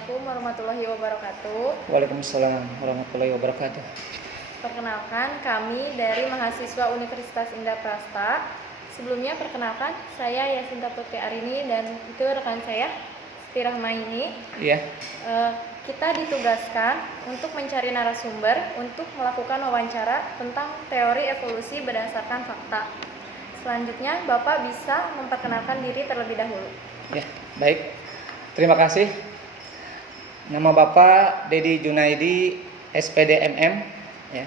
Assalamualaikum warahmatullahi wabarakatuh. Waalaikumsalam warahmatullahi wabarakatuh. Perkenalkan, kami dari mahasiswa Universitas Indah Prasta. Sebelumnya perkenalkan, saya Yasinta Putri Arini dan itu rekan saya Siti Rahmaini. Iya. Kita ditugaskan untuk mencari narasumber untuk melakukan wawancara tentang teori evolusi berdasarkan fakta. Selanjutnya, Bapak bisa memperkenalkan diri terlebih dahulu. Ya, baik. Terima kasih. Nama Bapak Dedi Junaidi, SPD MM, ya.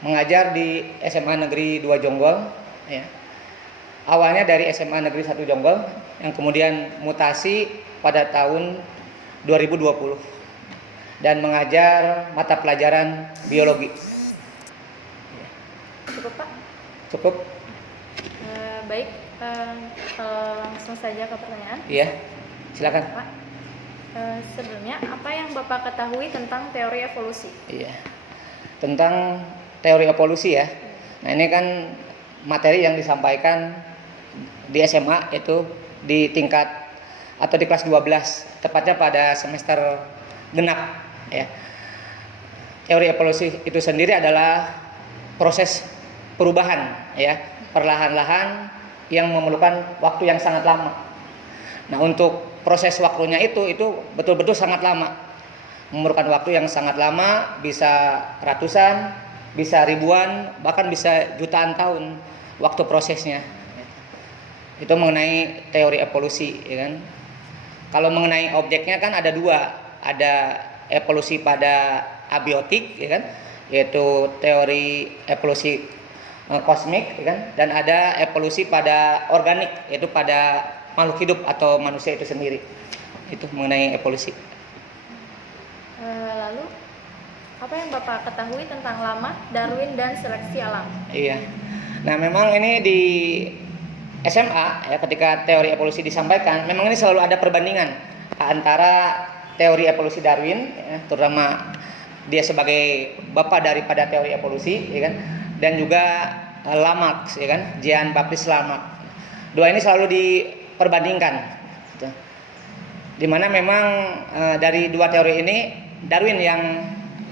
Mengajar di SMA Negeri 2 Jonggol, ya. Awalnya dari SMA Negeri 1 Jonggol, yang kemudian mutasi pada tahun 2020 dan mengajar mata pelajaran biologi. Cukup, Pak? Cukup? Baik, langsung saja ke pertanyaan. Iya, silakan. Pak, sebelumnya apa yang Bapak ketahui tentang teori evolusi? Iya, tentang teori evolusi ya. Nah, ini kan materi yang disampaikan di SMA itu di tingkat atau di kelas 12, tepatnya pada semester genap ya. Teori evolusi itu sendiri adalah proses perubahan ya, perlahan-lahan yang memerlukan waktu yang sangat lama. Nah, untuk proses waktunya itu betul-betul sangat lama. Memerlukan waktu yang sangat lama, bisa ratusan, bisa ribuan, bahkan bisa jutaan tahun waktu prosesnya. Itu mengenai teori evolusi, ya kan? Kalau mengenai objeknya kan ada dua, ada evolusi pada abiotik, ya kan? Yaitu teori evolusi kosmik, ya kan? Dan ada evolusi pada organik, yaitu pada makhluk hidup atau manusia itu sendiri. Itu mengenai evolusi. Lalu apa yang Bapak ketahui tentang lama, Darwin, dan seleksi alam? Iya. Nah, memang ini di SMA ya, ketika teori evolusi disampaikan, memang ini selalu ada perbandingan antara teori evolusi Darwin, ya, terutama dia sebagai bapak daripada teori evolusi, ya kan, dan juga Lamarck, ya kan, Jean Baptiste Lamarck. Dua ini selalu diperbandingkan, gitu. Dimana memang dari dua teori ini Darwin yang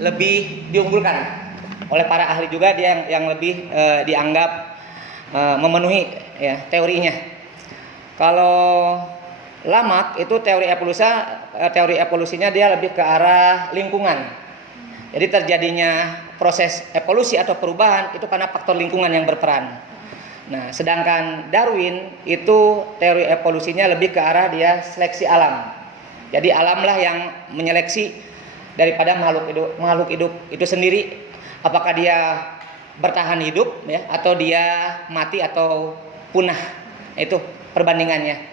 lebih diunggulkan oleh para ahli juga, dia yang lebih dianggap memenuhi ya teorinya. Kalau Lamarck itu teori evolusinya dia lebih ke arah lingkungan. Jadi terjadinya proses evolusi atau perubahan itu karena faktor lingkungan yang berperan. Nah, sedangkan Darwin itu teori evolusinya lebih ke arah dia seleksi alam. Jadi alamlah yang menyeleksi daripada makhluk hidup itu sendiri, apakah dia bertahan hidup ya atau dia mati atau punah. Itu perbandingannya.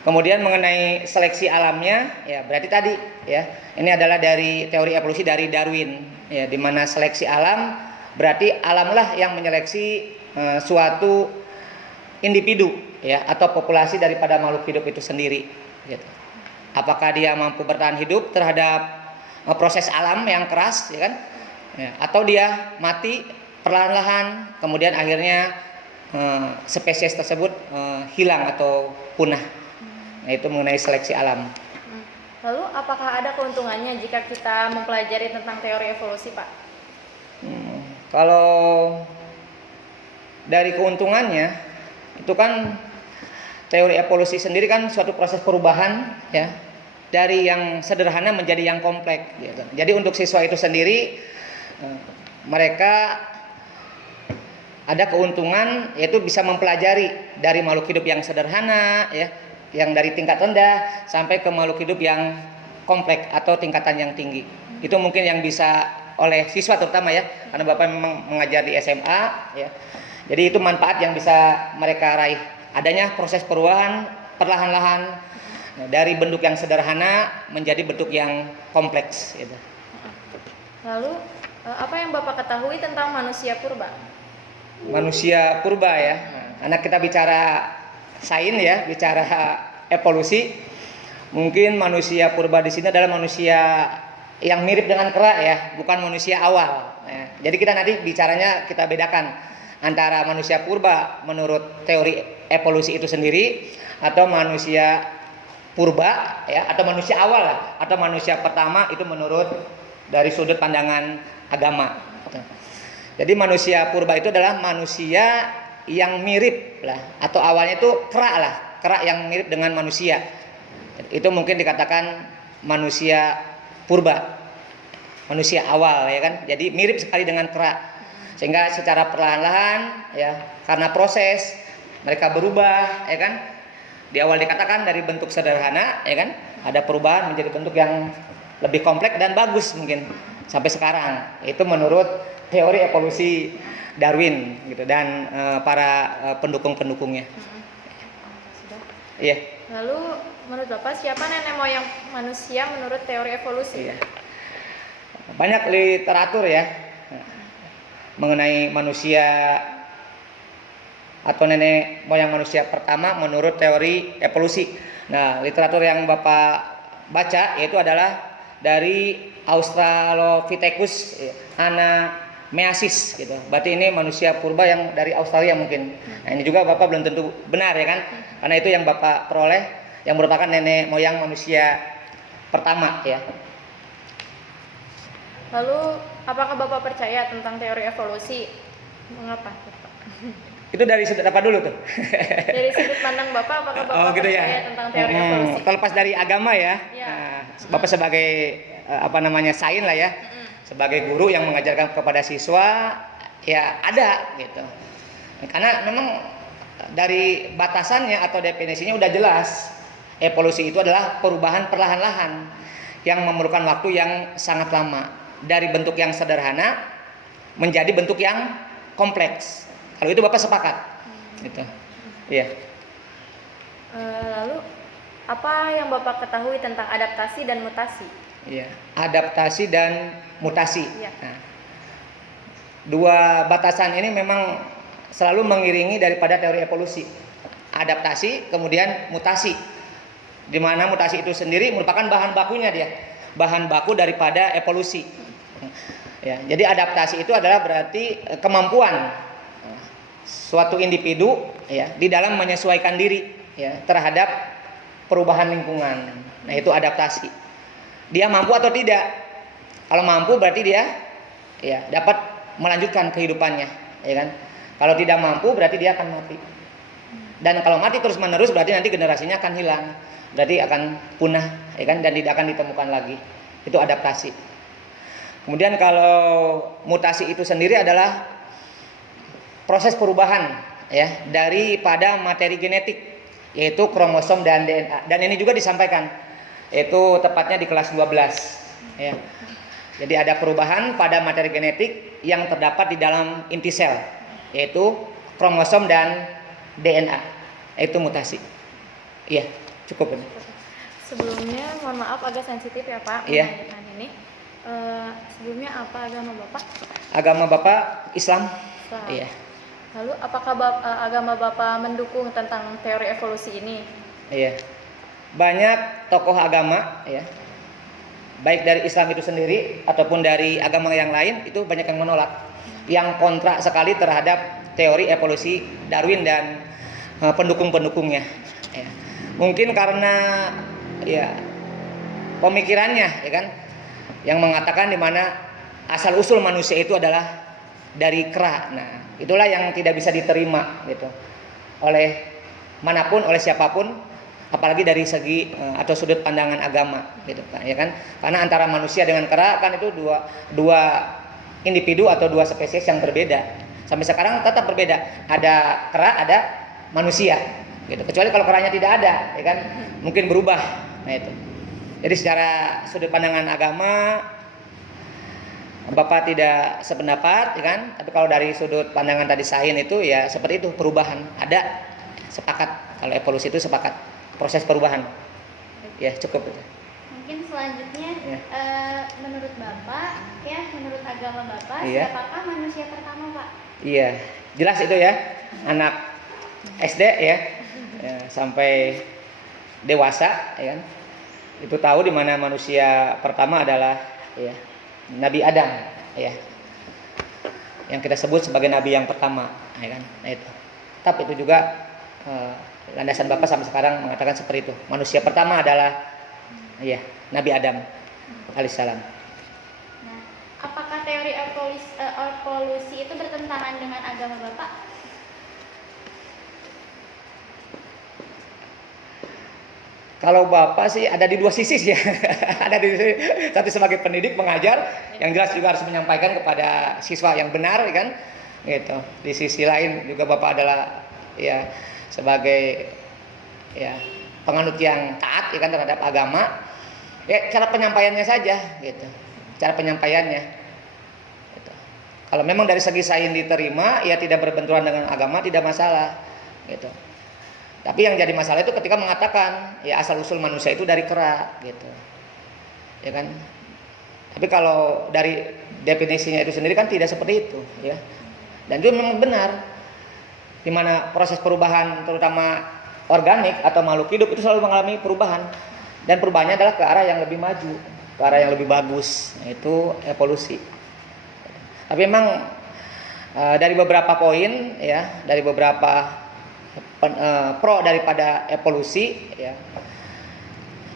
Kemudian mengenai seleksi alamnya ya berarti tadi ya, ini adalah dari teori evolusi dari Darwin ya, di mana seleksi alam berarti alamlah yang menyeleksi suatu individu ya atau populasi daripada makhluk hidup itu sendiri gitu. Apakah dia mampu bertahan hidup terhadap proses alam yang keras ya kan ya, atau dia mati perlahan-lahan kemudian akhirnya spesies tersebut hilang atau punah. Nah, itu mengenai seleksi alam. Lalu apakah ada keuntungannya jika kita mempelajari tentang teori evolusi, Pak? Kalau dari keuntungannya itu kan teori evolusi sendiri kan suatu proses perubahan ya, dari yang sederhana menjadi yang kompleks gitu. Jadi untuk siswa itu sendiri mereka ada keuntungan yaitu bisa mempelajari dari makhluk hidup yang sederhana ya, yang dari tingkat rendah sampai ke makhluk hidup yang kompleks atau tingkatan yang tinggi. Itu mungkin yang bisa oleh siswa terutama ya, karena Bapak memang mengajar di SMA ya. Jadi itu manfaat yang bisa mereka raih. Adanya proses perubahan perlahan-lahan dari bentuk yang sederhana menjadi bentuk yang kompleks gitu. Lalu apa yang Bapak ketahui tentang manusia purba? Manusia purba ya. Nah, karena kita bicara sains ya, bicara evolusi, mungkin manusia purba di sini adalah manusia yang mirip dengan kera ya, bukan manusia awal. Ya. Jadi kita nanti bicaranya kita bedakan antara manusia purba menurut teori evolusi itu sendiri atau manusia purba ya, atau manusia awal lah, atau manusia pertama itu menurut dari sudut pandangan agama. Jadi manusia purba itu adalah manusia yang mirip lah, atau awalnya itu kera yang mirip dengan manusia. Itu mungkin dikatakan manusia purba, manusia awal ya kan. Jadi mirip sekali dengan kera, sehingga secara perlahan-lahan ya, karena proses mereka berubah ya kan. Di awal dikatakan dari bentuk sederhana ya kan, ada perubahan menjadi bentuk yang lebih kompleks dan bagus mungkin sampai sekarang. Itu menurut teori evolusi Darwin gitu, dan para pendukung-pendukungnya. Sudah. Iya. Lalu menurut Bapak siapa nenek moyang manusia menurut teori evolusi? Iya. Banyak literatur ya mengenai manusia atau nenek moyang manusia pertama menurut teori evolusi. Nah, literatur yang Bapak baca yaitu adalah dari Australopithecus anameasis gitu. Berarti ini manusia purba yang dari Australia mungkin. Nah, ini juga Bapak belum tentu benar ya kan? Karena itu yang Bapak peroleh yang merupakan nenek moyang manusia pertama ya. Lalu apakah Bapak percaya tentang teori evolusi? Mengapa, Bapak? Itu dari sudut apa dulu tuh? Dari sudut pandang Bapak, apakah Bapak gitu percaya ya. tentang teori evolusi? Terlepas dari agama ya. Ya. Nah, Bapak sebagai sains lah ya. Sebagai guru yang mengajarkan kepada siswa ya ada gitu. Karena memang dari batasannya atau definisinya udah jelas. Evolusi itu adalah perubahan perlahan-lahan yang memerlukan waktu yang sangat lama, dari bentuk yang sederhana menjadi bentuk yang kompleks. Kalau itu Bapak sepakat, gitu. Iya. Lalu apa yang Bapak ketahui tentang adaptasi dan mutasi? Iya. Adaptasi dan mutasi. Iya. Nah, dua batasan ini memang selalu mengiringi daripada teori evolusi. Adaptasi, kemudian mutasi. Di mana mutasi itu sendiri merupakan bahan bakunya dia, bahan baku daripada evolusi. Ya, jadi adaptasi itu adalah berarti kemampuan suatu individu ya di dalam menyesuaikan diri ya terhadap perubahan lingkungan. Nah, itu adaptasi. Dia mampu atau tidak? Kalau mampu berarti dia ya dapat melanjutkan kehidupannya, ya kan? Kalau tidak mampu berarti dia akan mati. Dan kalau mati terus-menerus berarti nanti generasinya akan hilang. Berarti akan punah, ya kan, dan tidak akan ditemukan lagi. Itu adaptasi. Kemudian kalau mutasi itu sendiri adalah proses perubahan ya daripada materi genetik, yaitu kromosom dan DNA. Dan ini juga disampaikan yaitu tepatnya di kelas 12 ya. Jadi ada perubahan pada materi genetik yang terdapat di dalam inti sel, yaitu kromosom dan DNA. Itu mutasi. Iya, cukup ini. Sebelumnya mohon maaf agak sensitif ya Pak Iya. menanyakan ini. Sebelumnya apa agama Bapak? Agama Bapak Islam? Islam. Iya. Lalu apakah agama Bapak mendukung tentang teori evolusi ini? Iya. Banyak tokoh agama ya, baik dari Islam itu sendiri ataupun dari agama yang lain, itu banyak yang menolak, yang kontra sekali terhadap teori evolusi Darwin dan pendukung-pendukungnya ya. Mungkin karena ya pemikirannya ya kan, yang mengatakan di mana asal usul manusia itu adalah dari kera. Nah, itulah yang tidak bisa diterima gitu oleh manapun, oleh siapapun, apalagi dari segi atau sudut pandangan agama gitu kan, ya kan? Karena antara manusia dengan kera kan itu dua individu atau dua spesies yang berbeda. Sampai sekarang tetap berbeda. Ada kera, ada manusia gitu. Kecuali kalau keranya tidak ada, ya kan? Mungkin berubah. Nah, itu. Jadi secara sudut pandangan agama Bapak tidak sependapat, ya kan? Tapi kalau dari sudut pandangan tadi sains itu ya seperti itu, perubahan ada, sepakat. Kalau evolusi itu sepakat, proses perubahan. Ya cukup itu. Mungkin selanjutnya Ya. menurut Bapak ya, menurut agama Bapak Iya. siapakah manusia pertama Pak? Iya, jelas itu ya, anak SD ya, sampai dewasa, ya kan? Itu tahu di mana manusia pertama adalah ya Nabi Adam, ya, yang kita sebut sebagai nabi yang pertama, ya kan? Nah itu. Tapi itu juga Landasan Bapak sampai sekarang mengatakan seperti itu. Manusia pertama adalah ya Nabi Adam alaihissalam. Nah, apakah teori evolusi itu bertentangan dengan agama Bapak? Kalau Bapak sih ada di dua sisi ya. Ada di satu sebagai pendidik pengajar yang jelas juga harus menyampaikan kepada siswa yang benar ya kan. Gitu. Di sisi lain juga Bapak adalah ya sebagai ya penganut yang taat ya kan terhadap agama. Ya cara penyampaiannya saja gitu. Cara penyampaiannya. Gitu. Kalau memang dari segi sains diterima ya tidak berbenturan dengan agama tidak masalah gitu. Tapi yang jadi masalah itu ketika mengatakan ya asal usul manusia itu dari kera gitu. Ya kan? Tapi kalau dari definisinya itu sendiri kan tidak seperti itu ya. Dan itu memang benar. Di mana proses perubahan terutama organik atau makhluk hidup itu selalu mengalami perubahan dan perubahannya adalah ke arah yang lebih maju, ke arah yang lebih bagus, yaitu evolusi. Tapi memang dari beberapa poin ya, dari beberapa pro daripada evolusi ya,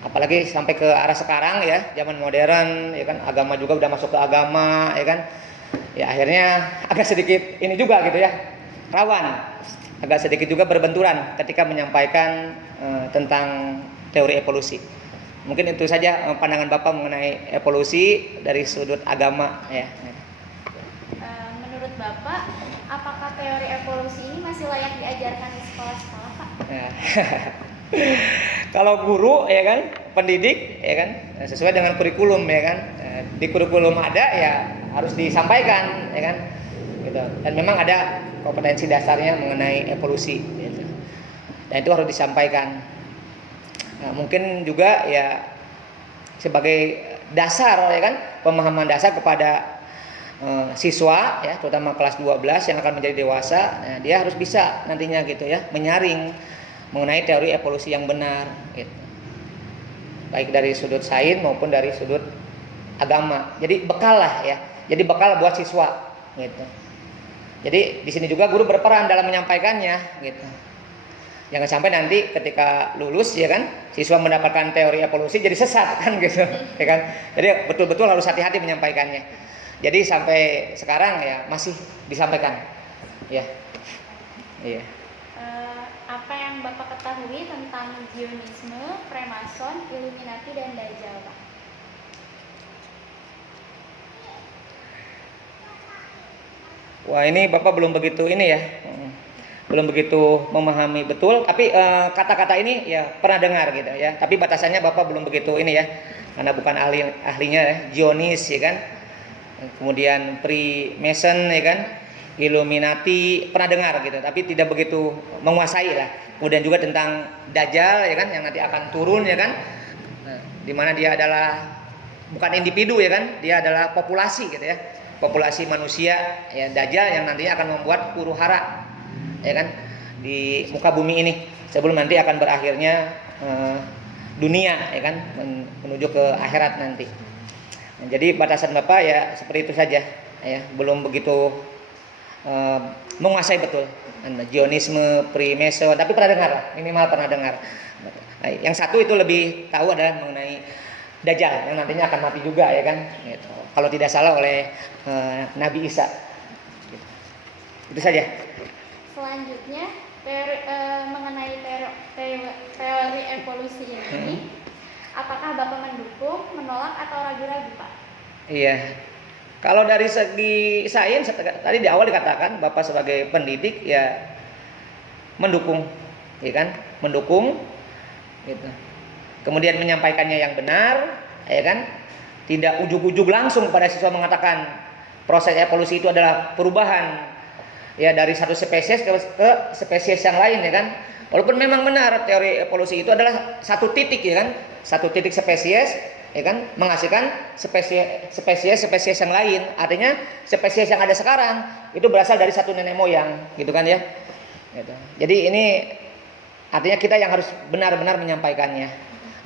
apalagi sampai ke arah sekarang ya zaman modern ya kan, agama juga udah masuk ke agama ya kan, ya akhirnya agak sedikit ini juga gitu ya, rawan agak sedikit juga berbenturan ketika menyampaikan tentang teori evolusi. Mungkin itu saja pandangan Bapak mengenai evolusi dari sudut agama ya. Menurut Bapak, apakah teori evolusi ini masih layak diajarkan di sekolah-sekolah, Pak? Ya. Kalau guru ya kan, pendidik ya kan, sesuai dengan kurikulum ya kan, di kurikulum ada ya harus disampaikan ya kan, gitu. Dan memang ada kompetensi dasarnya mengenai evolusi, gitu. Dan itu harus disampaikan. Nah, mungkin juga ya sebagai dasar ya kan, pemahaman dasar kepada siswa ya, terutama kelas 12 yang akan menjadi dewasa, nah, dia harus bisa nantinya gitu ya, menyaring mengenai teori evolusi yang benar gitu. Baik dari sudut sains maupun dari sudut agama. Jadi bekal lah ya. Jadi bekal buat siswa gitu. Jadi di sini juga guru berperan dalam menyampaikannya gitu. Jangan sampai nanti ketika lulus ya kan, siswa mendapatkan teori evolusi jadi sesat kan gitu, ya kan. Jadi betul-betul harus hati-hati menyampaikannya. Jadi sampai sekarang ya masih disampaikan. Ya. Iya. Apa yang Bapak ketahui tentang Zionisme, Freemason, Illuminati, dan Dajjal, Pak? Wah, ini Bapak belum begitu ini ya. Belum begitu memahami betul, tapi kata-kata ini ya pernah dengar gitu ya. Tapi batasannya Bapak belum begitu ini ya. Karena bukan ahlinya ya. Zionis ya kan. Kemudian Freemason ya kan. Illuminati pernah dengar gitu, tapi tidak begitu menguasai lah. Kemudian juga tentang Dajjal ya kan, yang nanti akan turun ya kan, nah, dimana dia adalah bukan individu ya kan, dia adalah populasi gitu ya, populasi manusia ya, Dajjal yang nantinya akan membuat huru hara ya kan di muka bumi ini sebelum nanti akan berakhirnya dunia ya kan, menuju ke akhirat nanti. Nah, jadi batasan Bapak ya seperti itu saja ya, belum begitu menguasai betul Zionisme, Freemason, tapi pernah dengar lah, minimal pernah dengar. Nah, yang satu itu lebih tahu adalah mengenai Dajjal yang nantinya akan mati juga ya kan, gitu. Kalau tidak salah oleh Nabi Isa. Gitu. Itu saja. Selanjutnya mengenai teori evolusi ini, apakah Bapak mendukung, menolak, atau ragu-ragu, Pak? Iya. Kalau dari segi sains tadi di awal dikatakan Bapak sebagai pendidik ya mendukung, ya kan? Mendukung gitu. Kemudian menyampaikannya yang benar, ya kan? Tidak ujug-ujug langsung pada siswa mengatakan proses evolusi itu adalah perubahan ya dari satu spesies ke spesies yang lain ya kan. Walaupun memang benar teori evolusi itu adalah satu titik ya kan, satu titik spesies ya kan menghasilkan spesies yang lain. Artinya spesies yang ada sekarang itu berasal dari satu nenek moyang, gitu kan ya. Gitu. Jadi ini artinya kita yang harus benar-benar menyampaikannya.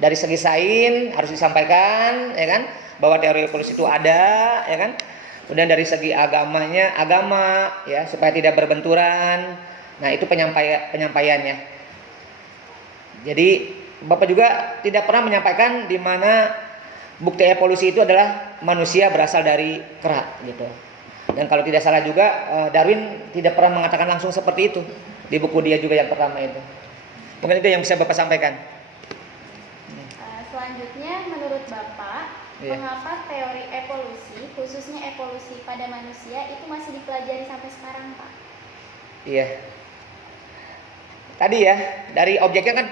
Dari segi sains harus disampaikan, ya kan, bahwa teori evolusi itu ada, ya kan. Kemudian dari segi agama ya supaya tidak berbenturan. Nah itu penyampaiannya. Jadi Bapak juga tidak pernah menyampaikan di mana bukti evolusi itu adalah manusia berasal dari kera gitu. Dan kalau tidak salah juga Darwin tidak pernah mengatakan langsung seperti itu di buku dia juga yang pertama itu. Mungkin itu yang bisa Bapak sampaikan. Selanjutnya menurut Bapak, Iya. mengapa teori evolusi, khususnya evolusi pada manusia itu masih dipelajari sampai sekarang, Pak? Iya. Tadi ya, dari objeknya kan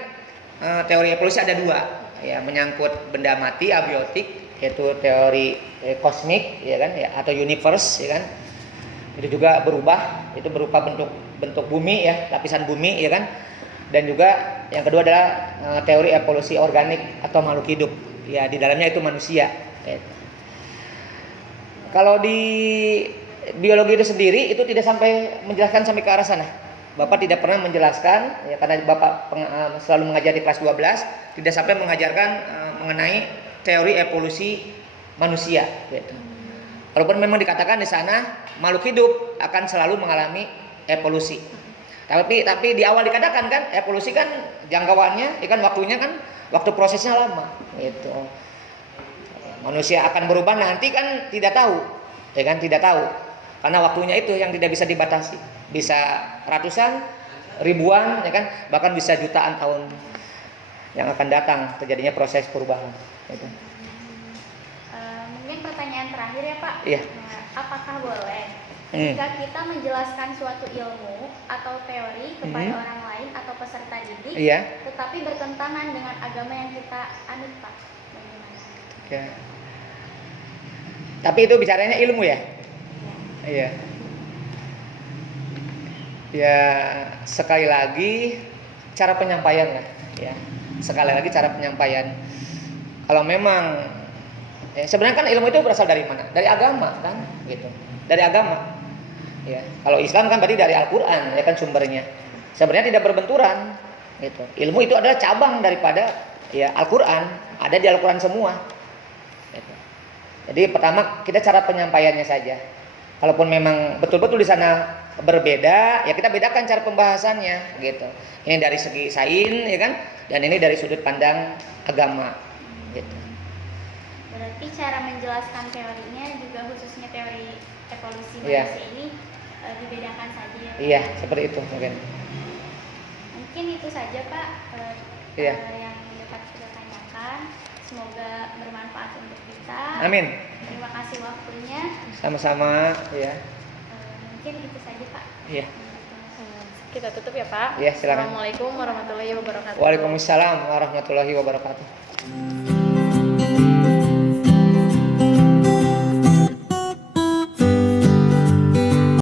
teori evolusi ada dua, ya, menyangkut benda mati abiotik, yaitu teori kosmik, ya kan, ya, atau universe, ya kan. Itu juga berubah, itu berupa bentuk bumi, ya, lapisan bumi, ya kan. Dan juga yang kedua adalah teori evolusi organik atau makhluk hidup, ya, di dalamnya itu manusia. Ya. Kalau di biologi itu sendiri itu tidak sampai menjelaskan sampai ke arah sana. Bapak tidak pernah menjelaskan, ya, karena Bapak selalu mengajar di kelas 12, tidak sampai mengajarkan mengenai teori evolusi manusia. Gitu. Walaupun memang dikatakan di sana makhluk hidup akan selalu mengalami evolusi. Tapi di awal dikatakan kan evolusi kan jangkauannya, ya kan, waktunya kan, waktu prosesnya lama. Gitu. Manusia akan berubah nanti kan tidak tahu, ya kan, tidak tahu. Karena waktunya itu yang tidak bisa dibatasi, bisa ratusan, ribuan, ya kan, bahkan bisa jutaan tahun yang akan datang terjadinya proses perubahan. Gitu. Mungkin pertanyaan terakhir ya Pak. Iya. Apakah boleh jika kita menjelaskan suatu ilmu atau teori kepada orang lain atau peserta didik, Iya. tetapi bertentangan dengan agama yang kita anut, Pak? Bagaimana? Oke. Tapi itu bicaranya ilmu ya? Iya. Ya, sekali lagi cara penyampaian lah, ya. Sekali lagi cara penyampaian. Kalau memang sebenarnya kan ilmu itu berasal dari mana? Dari agama kan, gitu. Dari agama. Ya. Kalau Islam kan berarti dari Al-Qur'an, ya kan, sumbernya. Sebenarnya tidak berbenturan, gitu. Ilmu itu adalah cabang daripada, ya, Al-Qur'an, ada di Al-Qur'an semua. Gitu. Jadi pertama kita cara penyampaiannya saja. Kalaupun memang betul-betul di sana berbeda, ya kita bedakan cara pembahasannya, gitu. Ini dari segi sains, ya kan, dan ini dari sudut pandang agama, gitu. Berarti cara menjelaskan teorinya juga khususnya teori evolusi Iya. manusia ini dibedakan saja ya Pak? Iya, seperti itu mungkin. Mungkin itu saja Pak Iya. yang dapat kita tanyakan. Semoga bermanfaat untuk kita. Amin. Terima kasih waktunya. Sama-sama, ya. Mungkin itu saja Pak. Iya. Kita tutup ya Pak. Iya, silakan. Assalamualaikum warahmatullahi wabarakatuh. Waalaikumsalam warahmatullahi wabarakatuh.